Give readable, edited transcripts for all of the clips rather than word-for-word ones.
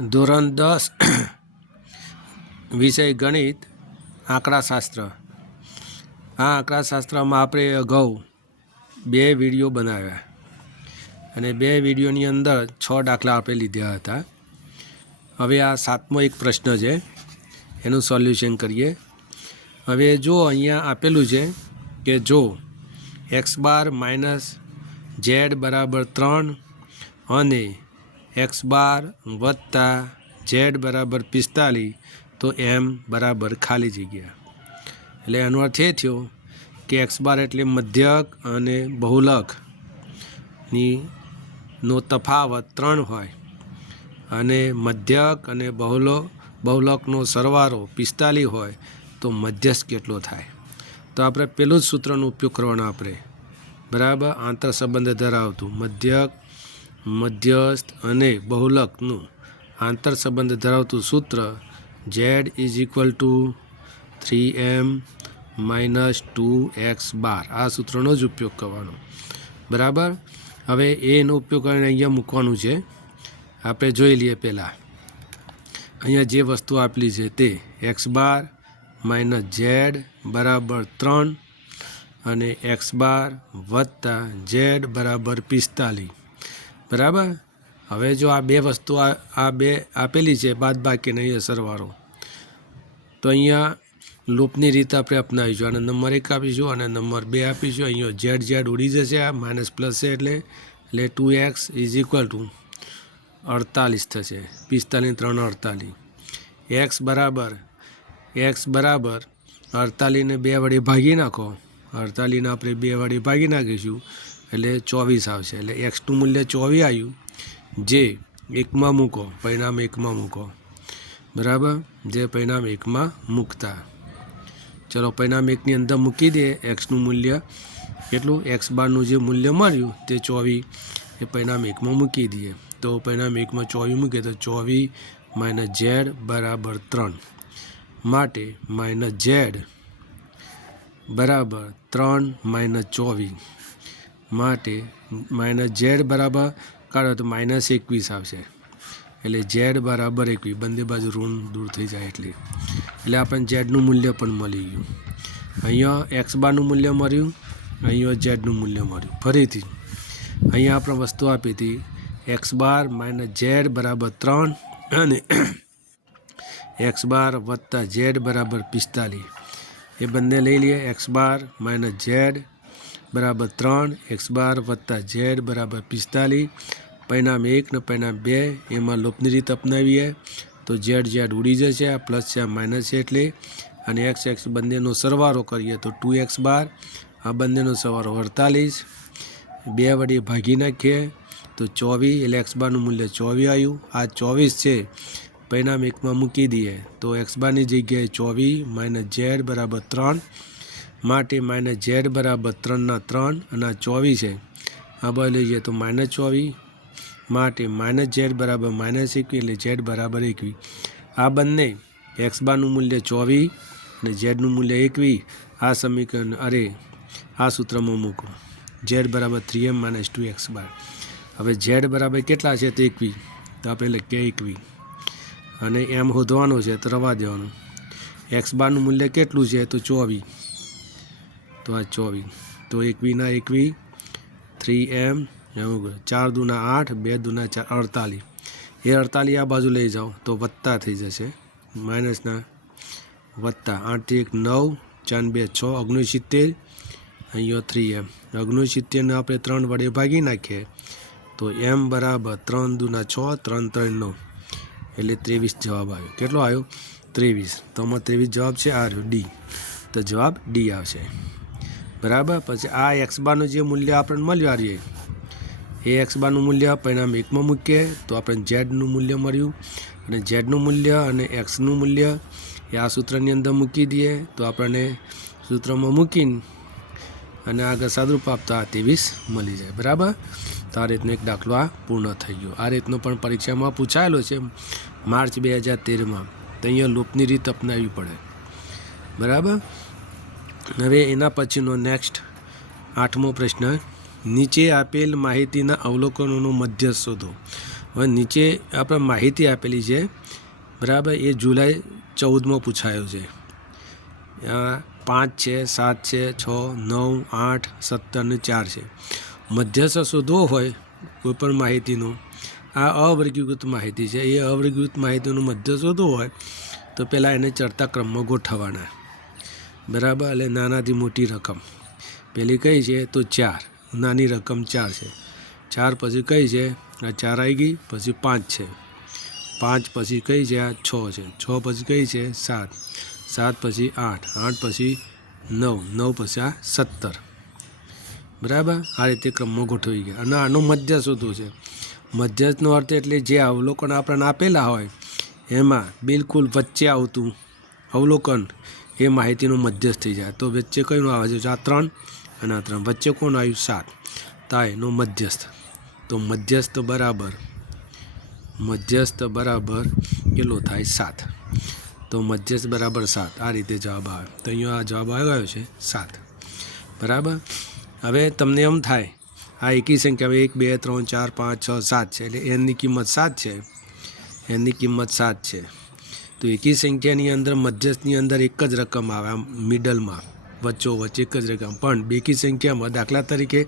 ધોરણ 10 વિષય ગણિત આંકડાશાસ્ત્ર। આ આંકડાશાસ્ત્રમાં આપણે અગાઉ 2 વિડીયો બનાવ્યા અને 2 વિડીયોની અંદર 6 દાખલા આપણે લીધા હતા। હવે આ 7મો એક પ્રશ્ન છે, એનું સોલ્યુશન કરીએ। હવે જો અહીંયા આપેલું છે કે જો x બાર માઇનસ z બરાબર 3 અને x બાર વત્તા z બરાબર 45 તો m બરાબર ખાલી જગ્યા। એટલે એનો અર્થ એ થયો કે x બાર એટલે મધ્યક અને બહુલકની નો તફાવત 3 હોય અને મધ્યક અને બહુલકનો સરવાળો 45 હોય તો મધ્યસ્થ કેટલો થાય। તો આપણે પેલું જ સૂત્રનો ઉપયોગ કરવાનો આપણે, બરાબર। આંતર સંબંધ ધરાવતું મધ્યક, મધ્યસ્થ અને બહુલકનું આંતર સંબંધ ધરાવતું સૂત્ર z = 3m - 2x બાર, આ સૂત્રનો જ ઉપયોગ કરવાનો, બરાબર। હવે એનો ઉપયોગ કરીને અહીંયા મૂકવાનું છે। આપણે જોઈ લઈએ પહેલાં અહીંયા જે વસ્તુ આપેલી છે તે x બાર માઇનસ z બરાબર 3 અને x બાર વત્તા z બરાબર 45, બરાબર। હવે જો આ 2 વસ્તુ આ 2 આપેલી છે બાદબાકી નહીં સરવાળો, તો અહીંયા લૂપની રીત આપણે અપનાવીશું। અને નંબર 1 આપીશું અને નંબર 2 આપીશું। અહીંયા z ઉડી જશે, આ માઇનસ પ્લસ છે એટલે 2x = 48 થશે। 45 3 48, x બરાબર 48 ને 2 વડે ભાગી નાખો, 48 ને આપણે 2 વડે ભાગી નાખીશું એટલે 24 આવશે। એટલે xનું મૂલ્ય 24 આવ્યું, જે 1માં મૂકો, પરિણામ 1માં મૂકો, બરાબર। જે પરિણામ 1માં મૂકતા, ચલો પરિણામ 1ની અંદર મૂકી દે xનું મૂલ્ય કેટલું, x બારનું જે મૂલ્ય મળ્યું તે 24 એ પરિણામ 1માં મૂકી દઈએ। તો પરિણામ 1માં 24 મૂકીએ તો 24 - z બરાબર 3 માટે માઇનસ z બરાબર 3 - 24 માટે માઇનસ z બરાબર કાઢો તો -21 આવશે। એટલે z બરાબર 21, બંને બાજુ ઋણ દૂર થઈ જાય એટલે આપણને zનું મૂલ્ય પણ મળી ગયું। અહીંયા x બારનું મૂલ્ય મળ્યું, અહીંયા zનું મૂલ્ય મળ્યું। ફરીથી અહીંયા આપણે વસ્તુ આપી હતી x બાર માઇનસ z બરાબર 3 અને x બાર વત્તા z બરાબર 45, એ બંને લઈ લઈએ। x બાર માઇનસ z બરાબર 3, x બાર વત્તા z બરાબર 45, પરિણામ 1 ને પરિણામ 2 એમાં લોપની રીત અપનાવીએ તો z ઉડી જશે, આ પ્લસ છે આ માઇનસ છે એટલે, અને x બંનેનો સરવાળો કરીએ તો 2x બાર, આ બંનેનો સરવાળો 48, 2 વડે ભાગી નાખીએ તો 24 એટલે x બારનું મૂલ્ય 24 આવ્યું। આ 24 છે પરિણામ 1માં મૂકી દઈએ તો x બારની જગ્યાએ 24 - z બરાબર 3 માટે માઇનસ z બરાબર 3 × 3 અને આ 24 છે, આ બાજુ લઈ જઈએ તો -24 માટે માઇનસ z બરાબર -21 એટલે z બરાબર 21। આ બંને x બારનું મૂલ્ય 24 અને zનું મૂલ્ય 21, આ સમીકરણ આ સૂત્રમાં મૂકો, z બરાબર 3m - 2x બાર। હવે z બરાબર કેટલા છે તો 21, તો આપણે લખીએ 21 અને m શોધવાનું છે તો રવા દેવાનું। x બારનું મૂલ્ય કેટલું છે તો 24, તો આ 24, તો 21 ના 21 3m, 4 દૂના 8, 2 દૂના 4 48, એ 48 આ બાજુ લઈ જાઓ તો વત્તા થઈ જશે, માઇનસના વત્તા, 8 1 9, 4 2 6 69, અહીંયા 3m, 69ને આપણે 3 વડે ભાગી નાખીએ તો m બરાબર 3 દૂના 6, 3 3 9 એટલે 23 જવાબ આવ્યો। કેટલો આવ્યો 23, તો આમાં 23 જવાબ છે, આ રહ્યો ડી, તો જવાબ ડી આવશે, બરાબર। પછી આ x બારનું જે મૂલ્ય આપણને મળ્યું, આ રહીએ એ x બારનું મૂલ્ય પરિણામ 1માં મૂકીએ તો આપણને zનું મૂલ્ય મળ્યું, અને zનું મૂલ્ય અને xનું મૂલ્ય એ આ સૂત્રની અંદર મૂકી દઈએ તો આપણને સૂત્રમાં મૂકીને અને આગળ સાદુરૂપ આપતા 23 મળી જાય, બરાબર। તો આ રીતનો એક દાખલો આ પૂર્ણ થઈ ગયો। આ રીતનો પણ પરીક્ષામાં પૂછાયેલો છે માર્ચ 2013માં, તો અહીંયા લૂપની રીત અપનાવવી પડે, બરાબર। હવે એના પછીનો નેક્સ્ટ 8મો પ્રશ્ન, નીચે આપેલ માહિતીના અવલોકનોનો મધ્યસ્થ શોધો। હવે નીચે આપણે માહિતી આપેલી છે બરાબર, એ જુલાઈ 14માં પૂછાયો છે. 5 છે, 7 છે, 6, 9, 8, 17 ને 4 છે. મધ્યસ્થ શોધવો હોય કોઈપણ માહિતીનું, આ અવર્ગીકૃત માહિતી છે, એ અવર્ગીકૃત માહિતીનું મધ્ય શોધવું હોય તો પહેલાં એને ચડતા ક્રમમાં ગોઠવવાના બરાબર. એટલે નાનાથી મોટી રકમ પહેલી કઈ છે તો 4, નાની રકમ 4 છે. 4 પછી કઈ છે, આ 4 આવી ગઈ, પછી 5 છે, 5 પછી કઈ છે, આ 6 છે, 6 પછી કઈ છે 7, 7 પછી 8, 8 પછી 9, 9 પછી આ 17 બરાબર. આ રીતે ક્રમમાં ગોઠવી ગયા. અને આનો મધ્ય શોધવું છે. મધ્યસ્થનો અર્થ એટલે જે અવલોકન આપણને આપેલા હોય એમાં બિલકુલ વચ્ચે આવતું અવલોકન એ માહિતીનું મધ્યસ્થ થઈ જાય. તો વચ્ચે કયું આવે છે, આ 3 અને આ 3, વચ્ચે કોણ આવ્યું 7, તો એનો મધ્યસ્થ. તો મધ્યસ્થ બરાબર કેટલો થાય 7. તો મધ્યસ્થ બરાબર 7. આ રીતે જવાબ આવે. તો અહીંયા આ જવાબ આવ્યો છે 7 બરાબર. હવે તમને એમ થાય આ એકી સંખ્યા 1, 2, 3, 4, 5, 6, 7 છે, એટલે એનની કિંમત 7 છે, એનની કિંમત 7 છે. તો એકી સંખ્યાની અંદર મધ્યસ્થની અંદર એક જ રકમ આવે, આમ મિડલમાં વચ્ચે એક જ રકમ. પણ બેકી સંખ્યામાં દાખલા તરીકે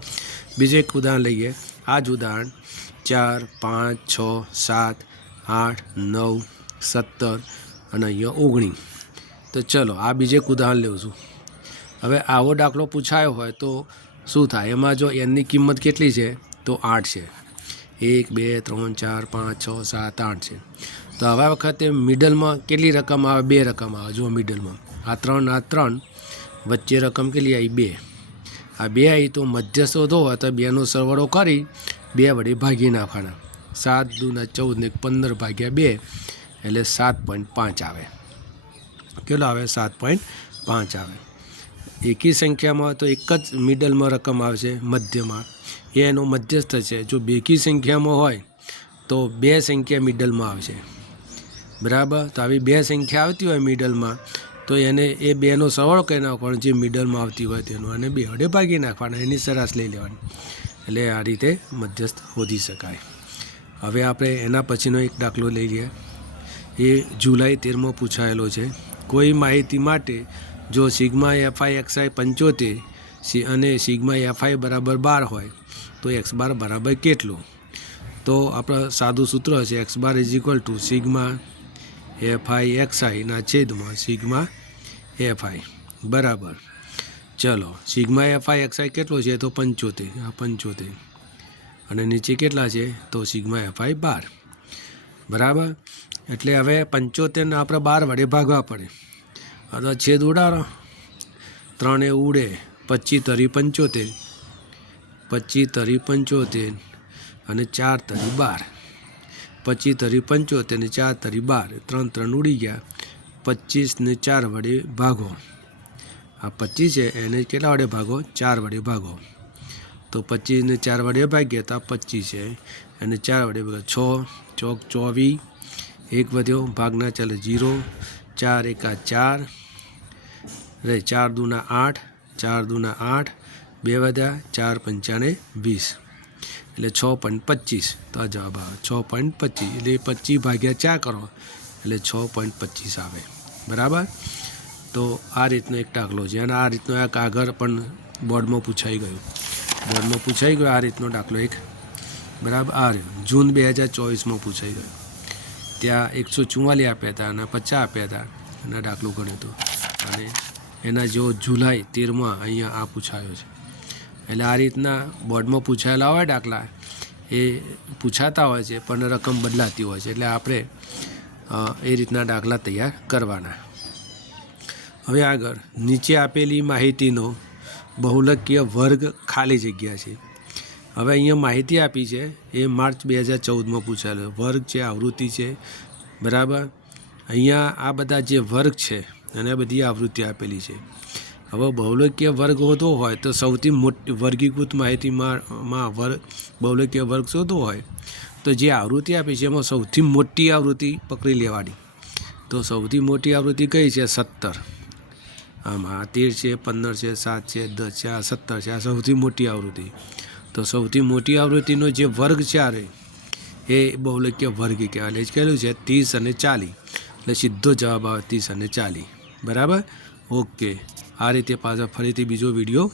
બીજું એક ઉદાહરણ લઈએ. આ જ ઉદાહરણ 4, 5, 6, 7, 8, 9, 17 અને અહીંયા 19. તો ચલો આ બીજું એક ઉદાહરણ લઉં છું. હવે આવો દાખલો પૂછાયો હોય તો શું થાય, એમાં જો એનની કિંમત કેટલી છે તો 8 છે. 1, 2, 3, 4, 5, 6, 7, 8 છે. તો આવા વખતે મિડલમાં કેટલી રકમ આવે, 2 રકમ આવે. જુઓ મિડલમાં આ 3, વચ્ચે રકમ કેટલી આવી 2, આ 2 આવી. તો મધ્ય શોધો હોય તો 2નો સરવાળો કરી 2 વડે ભાગી નાખવાના. 7 દુ 14 ને 15 ભાગ્યા 2 એટલે 7.5 આવે. કેટલો આવે 7.5 આવે. એકી સંખ્યામાં તો એક જ મિડલમાં રકમ આવશે મધ્યમાં, એ એનો મધ્યસ્થ છે. જો બેકી સંખ્યામાં હોય તો 2 સંખ્યા મિડલમાં આવશે બરાબર. તો આવી 2 સંખ્યા આવતી હોય મિડલમાં તો એને એ 2નો સરવાળો કરી નાખવાનો, જે મિડલમાં આવતી હોય તેનો, અને 2 વડે ભાગી નાખવાના, એની સરાશ લઈ લેવાની. એટલે આ રીતે મધ્યસ્થ શોધી શકાય. હવે આપણે એના પછીનો એક દાખલો લઈ લઈએ. એ જુલાઈ 13માં પૂછાયેલો છે. કોઈ માહિતી માટે જો સિગ્મા એફઆઈ એક્સઆઈ 75 અને સિગ્મા એફઆઈ બરાબર 12 હોય તો એક્સ બાર બરાબર કેટલું. તો આપણે સાદું સૂત્ર છે x bar is equal to sigma f i એક્સઆઈના છેદમાં સિગ્મા એફઆઈ બરાબર. ચલો સિગ્મા એફઆઈ એક્સઆઈ કેટલો છે તો 75, આ 75 અને નીચે કેટલા છે તો સિગ્મા એફઆઈ 12 બરાબર. એટલે હવે 75ને આપણે 12 વડે ભાગવા પડે. અથવા છેદ ઉડાડો, 3 ઉડે, 25 તરી 75, 25 તરી 75 અને 4 તરી 12, 25 તરી 75 અને 4 તરી 12, 3 3 ઉડી ગયા. 25 ને 4 વડે ભાગો, આ 25 છે એને કેટલા વડે ભાગો 4 વડે ભાગો. તો 25 ને 4 વડે ભાગ્યા તો આ 25 છે, અને 4 વડે ભાગો 6 ચોક 24, 1 વધ્યો, ભાગના ચાલે 0, 4 એકા 4 રે, 4 દુના 8, 4 દુના 8, 2 વધ્યા, 4 પંચાને 20 એટલે 6.25. તો આ જવાબ આવે 6.25. એટલે 25 ભાગ્યા 4 કરો એટલે 6.25 આવે બરાબર. તો આ રીતનો એક દાખલો છે. અને આ રીતનો એક આગળ પણ બોર્ડમાં પૂછાઈ ગયો, આ રીતનો દાખલો એક બરાબર. આ રહ્યો જૂન 2024માં પૂછાઈ ગયો. ત્યાં 144 આપ્યા હતા અને 50 આપ્યા હતા, અને દાખલો ગણ્યો હતો. અને એના જેવો જુલાઈ 13માં અહીંયા આ પૂછાયો છે. એટલે આ રીતના બોર્ડમાં પૂછાયેલા હોય દાખલા એ પૂછાતા હોય છે, પણ રકમ બદલાતી હોય છે. એટલે આપણે એ રીતના દાખલા તૈયાર કરવાના. હવે આગળ નીચે આપેલી માહિતીનો બહુલકીય વર્ગ ખાલી જગ્યા છે. હવે અહીંયા માહિતી આપી છે એ માર્ચ 2014માં પૂછાયેલો વર્ગ છે, આવૃત્તિ છે બરાબર. અહીંયા આ બધા જે વર્ગ છે અને બધી આવૃત્તિ આપેલી છે. હવે બહુલકીય વર્ગ હોતો હોય તો સૌથી મોટી વર્ગીકૃત માહિતીમાં બહુલકીય વર્ગ શોધવો હોય તો જે આવૃત્તિ આપી છે એમાં સૌથી મોટી આવૃત્તિ પકડી લેવાની. તો સૌથી મોટી આવૃત્તિ કઈ છે 17. આમાં 13 છે, 15 છે, 7 છે, 10 છે, આ 17 છે, આ સૌથી મોટી આવૃત્તિ. તો સૌથી મોટી આવૃત્તિનો જે વર્ગ છે આ એ બહુલકીય વર્ગ કહેવાય. એટલે કહેલું છે 30 અને 40, એટલે સીધો જવાબ આવે 30 અને 40. બરાબર. ઓકે. આ રીતે પાછા ફરીથી બીજો વિડીયો